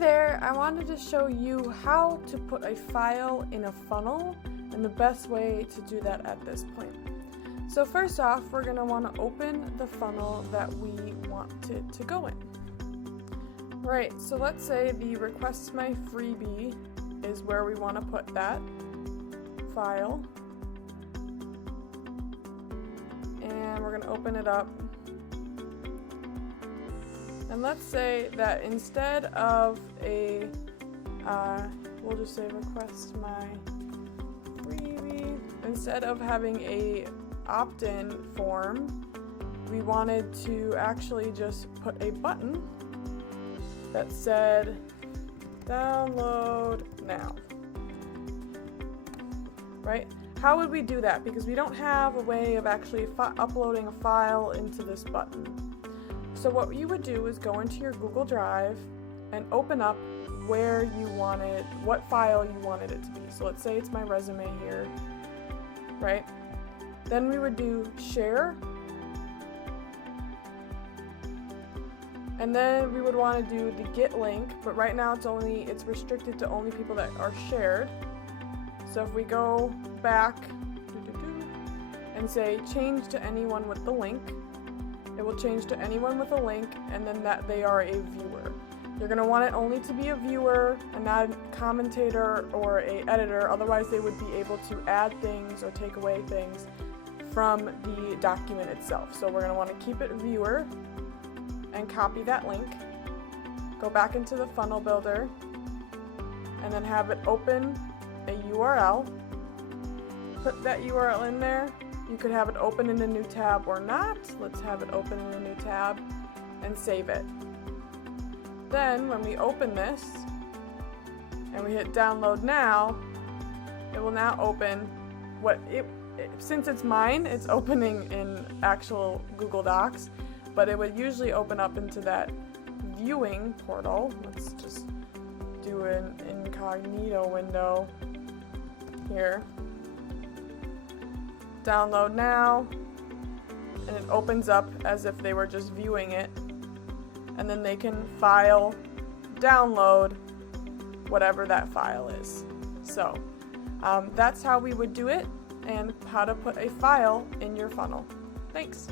Hey there, I wanted to show you how to put a file in a funnel and the best way to do that at this point. So first off, we're going to want to open the funnel that we want it to go in. Right, so let's say the request my freebie is where we want to put that file. And we're going to open it up. And let's say that instead of a, we'll just say request my freebie, instead of having a opt-in form, we wanted to actually just put a button that said download now, right? How would we do that? Because we don't have a way of actually uploading a file into this button. So what you would do is go into your Google Drive and open up where you wanted, what file you wanted it to be. So let's say it's my resume here, right? Then we would do share. And then we would want to do the get link, but right now it's restricted to only people that are shared. So if we go back and say change to anyone with the link, it will change to anyone with a link, and then that they are a viewer. You're going to want it only to be a viewer and not a commentator or a editor, otherwise they would be able to add things or take away things from the document itself. So we're going to want to keep it viewer and copy that link, go back into the funnel builder, and then have it open a URL, put that URL in there. You could have it open in a new tab or not. Let's have it open in a new tab and save it. Then when we open this and we hit download now, it will now open since it's mine, it's opening in actual Google Docs, but it would usually open up into that viewing portal. Let's just do an incognito window here. Download now, and it opens up as if they were just viewing it, and then they can file, download whatever that file is. So that's how we would do it and how to put a file in your funnel. Thanks.